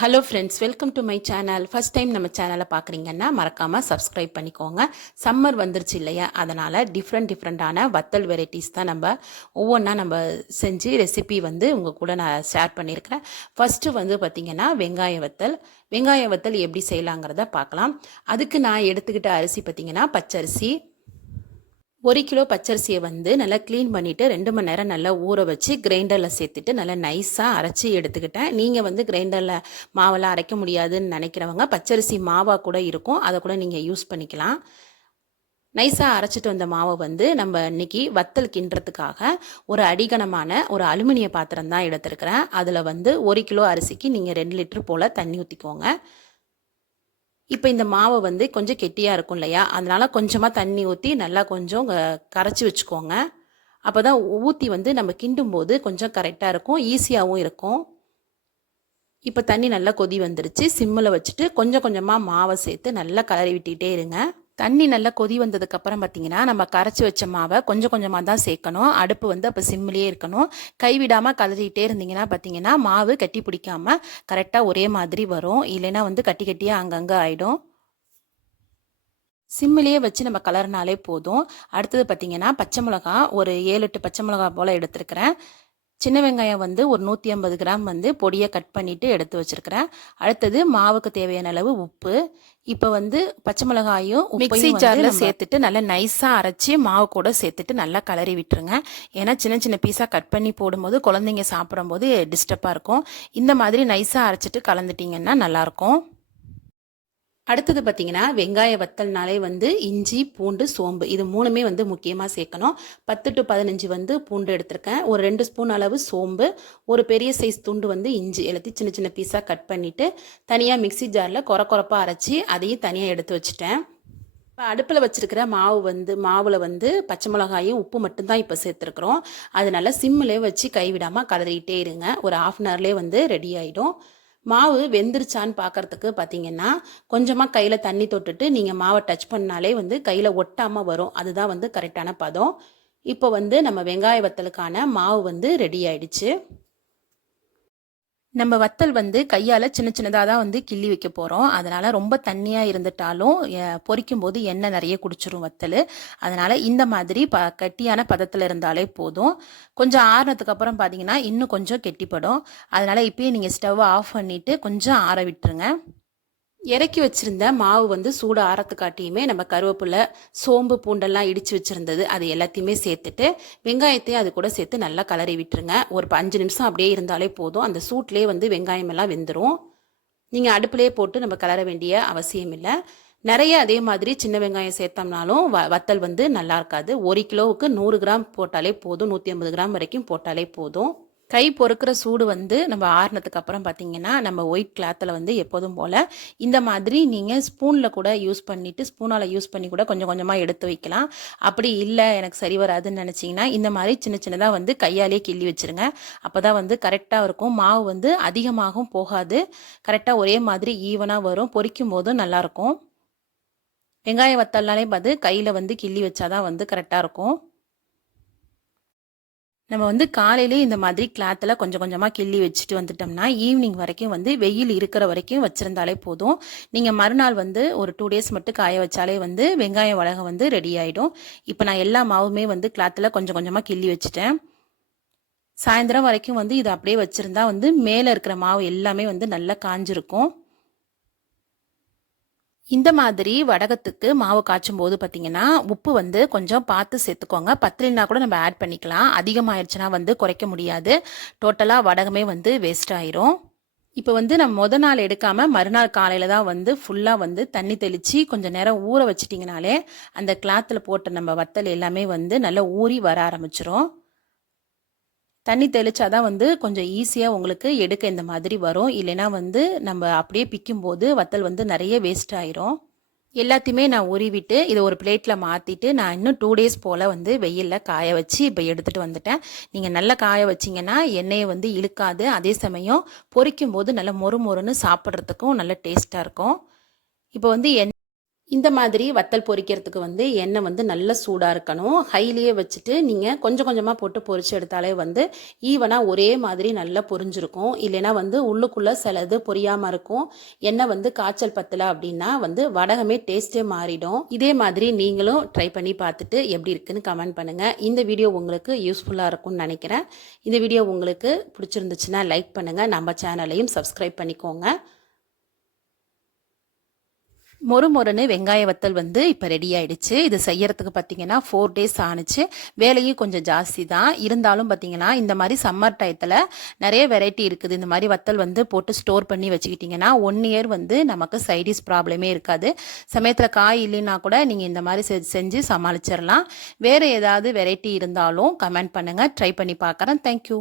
Hello friends welcome to my channel first time நம்ம சேனலை பார்க்குறீங்கன்னா மறக்காமல் சப்ஸ்கிரைப் பண்ணிக்கோங்க. சம்மர் வந்துருச்சு இல்லையா? அதனால் டிஃப்ரெண்ட் டிஃப்ரெண்ட்டான வத்தல் வெரைட்டிஸ் தான் நம்ம ஒவ்வொன்றா நம்ம செஞ்சு ரெசிபி வந்து உங்கள் கூட நான் ஷேர் பண்ணியிருக்கிறேன் ஃபஸ்ட்டு வந்து பார்த்திங்கன்னா வெங்காய வத்தல். வெங்காய வத்தல் எப்படி செய்யலாங்கிறத பார்க்கலாம். அதுக்கு நான் எடுத்துக்கிட்ட அரிசி பார்த்திங்கன்னா பச்சரிசி ஒரு கிலோ பச்சரிசியை வந்து நல்லா க்ளீன் பண்ணிவிட்டு ரெண்டு மணி நேரம் நல்லா ஊற வச்சு கிரைண்டரில் சேர்த்துட்டு நல்லா நைஸாக அரைச்சி எடுத்துக்கிட்டேன். நீங்கள் வந்து கிரைண்டரில் மாவெல்லாம் அரைக்க முடியாதுன்னு நினைக்கிறவங்க பச்சரிசி மாவாக கூட இருக்கும். அதை கூட நீங்கள் யூஸ் பண்ணிக்கலாம். நைஸாக அரைச்சிட்டு வந்த மாவை வந்து நம்ம இன்னைக்கு வத்தல் கிண்டுறதுக்காக ஒரு அடிகனமான ஒரு அலுமினிய பாத்திரம் தான் எடுத்துருக்கிறேன். அதில் வந்து ஒரு கிலோ அரிசிக்கு நீங்கள் ரெண்டு லிட்டர் போல் தண்ணி ஊற்றிக்கோங்க இப்போ இந்த மாவை வந்து கொஞ்சம் கெட்டியாக இருக்கும் இல்லையா? அதனால் கொஞ்சமாக தண்ணி ஊற்றி நல்லா கொஞ்சம் கரைச்சி வச்சுக்கோங்க. அப்போ தான் ஊற்றி வந்து நம்ம கிண்டும் போது கொஞ்சம் கரெக்டாக இருக்கும் ஈஸியாகவும் இருக்கும். இப்போ தண்ணி நல்லா கொதி வந்துருச்சு. சிம்மில் வச்சுட்டு கொஞ்சம் கொஞ்சமாக மாவை சேர்த்து நல்லா கலரி விட்டுக்கிட்டே இருங்க. தண்ணி நல்லா கொதி வந்ததுக்கப்புறம் பார்த்தீங்கன்னா நம்ம கரைச்சி வச்ச மாவை கொஞ்சம் கொஞ்சமாக தான் சேர்க்கணும். அடுப்பு வந்து அப்போ சிம்மிலேயே இருக்கணும். கைவிடாமல் கலரிக்கிட்டே இருந்தீங்கன்னா பார்த்தீங்கன்னா மாவு கட்டி பிடிக்காமல் கரெக்டாக ஒரே மாதிரி வரும். இல்லைன்னா வந்து கட்டி கட்டியாக அங்கங்கே ஆகிடும் சிம்மிலேயே வச்சு நம்ம கலர்னாலே போதும். அடுத்தது பார்த்தீங்கன்னா பச்சை மிளகா ஒரு ஏழு எட்டு பச்சை மிளகா போல் எடுத்துருக்கிறேன். சின்ன வெங்காயம் வந்து ஒரு நூற்றி ஐம்பது கிராம் வந்து பொடியை கட் பண்ணிவிட்டு எடுத்து வச்சுருக்கிறேன். அடுத்தது மாவுக்கு தேவையான அளவு உப்பு. இப்போ வந்து பச்சை மிளகாயும் மிக்சி ஜாரில் சேர்த்துட்டு நல்லா நைஸாக அரைச்சி மாவு கூட சேர்த்துட்டு நல்லா கலரி விட்டுருங்க. ஏன்னா சின்ன சின்ன பீஸாக கட் பண்ணி போடும்போது குழந்தைங்க சாப்பிடும்போது டிஸ்டர்பாக இருக்கும். இந்த மாதிரி நைஸாக அரைச்சிட்டு கலந்துட்டிங்கன்னா நல்லாயிருக்கும். அடுத்தது பார்த்தீங்கன்னா வெங்காய வத்தல்னாலே வந்து இஞ்சி பூண்டு சோம்பு. இது மூணுமே வந்து முக்கியமாக சேர்க்கணும். பத்து டு பதினஞ்சு வந்து பூண்டு எடுத்திருக்கேன். ஒரு ரெண்டு ஸ்பூன் அளவு சோம்பு ஒரு பெரிய சைஸ் துண்டு வந்து இஞ்சி எல்லாத்தையும் சின்ன சின்ன பீஸாக கட் பண்ணிவிட்டு தனியாக மிக்சி ஜாரில் குறை குறப்பாக அரைச்சி அதையும் தனியாக எடுத்து வச்சுட்டேன். இப்போ அடுப்பில் வச்சுருக்கிற மாவு வந்து மாவில் வந்து பச்சை மிளகாயும் உப்பு மட்டும்தான் இப்போ சேர்த்துருக்குறோம். அதனால சிம்மிலே வச்சு கைவிடாமல் கலரிக்கிட்டே இருங்க. ஒரு ஆஃப் அன் ஹவர்லேயே வந்து ரெடி ஆகிடும் மாவு வெந்துருச்சான்னு பார்க்குறதுக்கு பார்த்தீங்கன்னா கொஞ்சமாக கையில் தண்ணி தொட்டுட்டு நீங்கள் மாவை டச் பண்ணாலே வந்து கையில் ஒட்டாமல் வரும். அதுதான் வந்து கரெக்டான பதம். இப்போ வந்து நம்ம வெங்காய வத்தலுக்கான மாவு வந்து ரெடி ஆயிடுச்சு. நம்ம வத்தல் வந்து கையால் சின்ன சின்னதாக தான் வந்து கிள்ளி வைக்க போகிறோம் அதனால் ரொம்ப தண்ணியாக இருந்துட்டாலும் பொரிக்கும் போது எண்ணெய் நிறைய குடிச்சிரும் வத்தல். அதனால் இந்த மாதிரி ப கட்டியான பதத்தில் இருந்தாலே போதும். கொஞ்சம் ஆறுனதுக்கு அப்புறம் பார்த்தீங்கன்னா இன்னும் கொஞ்சம் கெட்டிப்படும். அதனால் இப்போயே நீங்கள் ஸ்டவ்வை ஆஃப் பண்ணிவிட்டு கொஞ்சம் ஆற விட்டுருங்க. இறக்கி வச்சுருந்த மாவு வந்து சூடு ஆறத்துக்காட்டியுமே நம்ம கருவேப்பிலை சோம்பு பூண்டெல்லாம் இடித்து வச்சுருந்தது. அது எல்லாத்தையுமே சேர்த்துட்டு வெங்காயத்தையும் அது கூட சேர்த்து நல்லா கலரி விட்டுருங்க. ஒரு அஞ்சு நிமிஷம் அப்படியே இருந்தாலே போதும். அந்த சூட்லேயே வந்து வெங்காயம் எல்லாம் வெந்துடும் நீங்கள் அடுப்புலேயே போட்டு நம்ம கலர வேண்டிய அவசியம் இல்லை. நிறைய அதே மாதிரி சின்ன வெங்காயம் சேர்த்தோம்னாலும் வ வத்தல் வந்து நல்லா இருக்காது. ஒரு கிலோவுக்கு நூறு கிராம் போட்டாலே போதும். நூற்றி ஐம்பது கிராம் வரைக்கும் போட்டாலே போதும். கை பொறுக்கிற சூடு வந்து நம்ம ஆறுனதுக்கு அப்புறம் பார்த்தீங்கன்னா நம்ம ஒயிட் கிளாத்தில் வந்து எப்போதும் போல் இந்த மாதிரி நீங்கள் ஸ்பூனில் கூட யூஸ் பண்ணிவிட்டு ஸ்பூனால் யூஸ் பண்ணி கூட கொஞ்சம் கொஞ்சமாக எடுத்து வைக்கலாம். அப்படி இல்லை எனக்கு சரி வராதுன்னு நினச்சிங்கன்னா இந்த மாதிரி சின்ன சின்னதாக வந்து கையாலே கிள்ளி வச்சுருங்க. அப்போ தான் வந்து கரெக்டாக இருக்கும். மாவு வந்து அதிகமாகவும் போகாது. கரெக்டாக ஒரே மாதிரி ஈவனாக வரும். பொரிக்கும் போதும் நல்லாயிருக்கும் வெங்காய வத்தல்னாலே பார்த்து கையில் வந்து கிள்ளி வச்சாதான் வந்து கரெக்டாக இருக்கும். நம்ம வந்து காலையிலே இந்த மாதிரி கிளாத்தில் கொஞ்சம் கொஞ்சமாக கிள்ளி வச்சுட்டு வந்துட்டோம்னா ஈவினிங் வரைக்கும் வந்து வெயில் இருக்கிற வரைக்கும் வச்சுருந்தாலே போதும். நீங்கள் மறுநாள் வந்து ஒரு டூ டேஸ் மட்டும் காய வச்சாலே வந்து வெங்காய வளகம் வந்து ரெடி ஆகிடும் இப்போ நான் எல்லா மாவுமே வந்து கிளாத்தில் கொஞ்சம் கொஞ்சமாக கிள்ளி வச்சுட்டேன். சாயந்தரம் வரைக்கும் வந்து இதை அப்படியே வச்சுருந்தா வந்து மேலே இருக்கிற மாவு எல்லாமே வந்து நல்லா காஞ்சிருக்கும். இந்த மாதிரி வடகத்துக்கு மாவு காய்ச்சும் போது பார்த்தீங்கன்னா உப்பு வந்து கொஞ்சம் பார்த்து சேர்த்துக்கோங்க. பத்திரினா கூட நம்ம ஆட் பண்ணிக்கலாம். அதிகமாகிடுச்சுன்னா வந்து குறைக்க முடியாது. டோட்டலாக வடகமே வந்து வேஸ்ட் ஆயிரும். இப்போ வந்து நம்ம முத நாள் எடுக்காமல் மறுநாள் காலையில் தான் வந்து ஃபுல்லாக வந்து தண்ணி தெளித்து கொஞ்சம் நேரம் ஊற வச்சிட்டிங்கனாலே அந்த கிளாத்தில் போட்ட நம்ம வத்தல் எல்லாமே வந்து நல்லா ஊறி வர ஆரம்பிச்சிரும். தண்ணி தெளித்தா தான் வந்து கொஞ்சம் ஈஸியாக உங்களுக்கு எடுக்க இந்த மாதிரி வரும். இல்லைன்னா வந்து நம்ம அப்படியே பிக்கும்போது வத்தல் வந்து நிறைய வேஸ்ட் ஆயிரும். எல்லாத்தையுமே நான் உருவிட்டு இதை ஒரு பிளேட்டில் மாற்றிட்டு நான் இன்னும் டூ டேஸ் போல் வந்து வெயிலில் காய வச்சு இப்போ எடுத்துகிட்டு வந்துட்டேன். நீங்கள் நல்லா காய வச்சிங்கன்னா எண்ணெயை வந்து இழுக்காது. அதே சமயம் பொரிக்கும் போது நல்லா மொறு மொறுன்னு சாப்பிட்றதுக்கும் நல்ல டேஸ்ட்டாக இருக்கும். இப்போ வந்து எண்ணெய் இந்த மாதிரி வத்தல் பொரிக்கிறதுக்கு வந்து எண்ணெய் வந்து நல்ல சூடாக இருக்கணும். ஹைலியே வச்சுட்டு நீங்கள் கொஞ்சம் கொஞ்சமாக போட்டு பொரிச்சு எடுத்தாலே வந்து ஈவனாக ஒரே மாதிரி நல்லா பொரிஞ்சிருக்கும். இல்லைன்னா வந்து உள்ளுக்குள்ளே சிலது பொரியாமல் இருக்கும். எண்ணெய் வந்து காய்ச்சல் பத்தலை அப்படின்னா வந்து வடகமே டேஸ்ட்டே மாறிடும். இதே மாதிரி நீங்களும் ட்ரை பண்ணி பார்த்துட்டு எப்படி இருக்குன்னு கமெண்ட் பண்ணுங்கள் இந்த வீடியோ உங்களுக்கு யூஸ்ஃபுல்லாக இருக்கும்னு நினைக்கிறேன். இந்த வீடியோ உங்களுக்கு பிடிச்சிருந்துச்சுன்னா லைக் பண்ணுங்கள் நம்ம சேனலையும் சப்ஸ்கிரைப் பண்ணிக்கோங்க. மொறு மொறுன்னு வெங்காய வத்தல் வந்து இப்போ ரெடி ஆயிடுச்சு. இது செய்யறதுக்கு பார்த்தீங்கன்னா ஃபோர் டேஸ் ஆணுச்சு வேலையும் கொஞ்சம் ஜாஸ்தி தான். இருந்தாலும் பார்த்தீங்கன்னா இந்த மாதிரி சம்மர் டயத்தில் நிறைய வெரைட்டி இருக்குது. இந்த மாதிரி வத்தல் வந்து போட்டு ஸ்டோர் பண்ணி வச்சுக்கிட்டிங்கன்னா ஒன் இயர் வந்து நமக்கு சைடிஸ் ப்ராப்ளமே இருக்காது. சமயத்தில் காய் இல்லைன்னா கூட நீங்கள் இந்த மாதிரி செ- செஞ்சு சமாளிச்சிடலாம் வேறு ஏதாவது வெரைட்டி இருந்தாலும் கமெண்ட் பண்ணுங்கள் ட்ரை பண்ணி பார்க்குறேன் தேங்க்யூ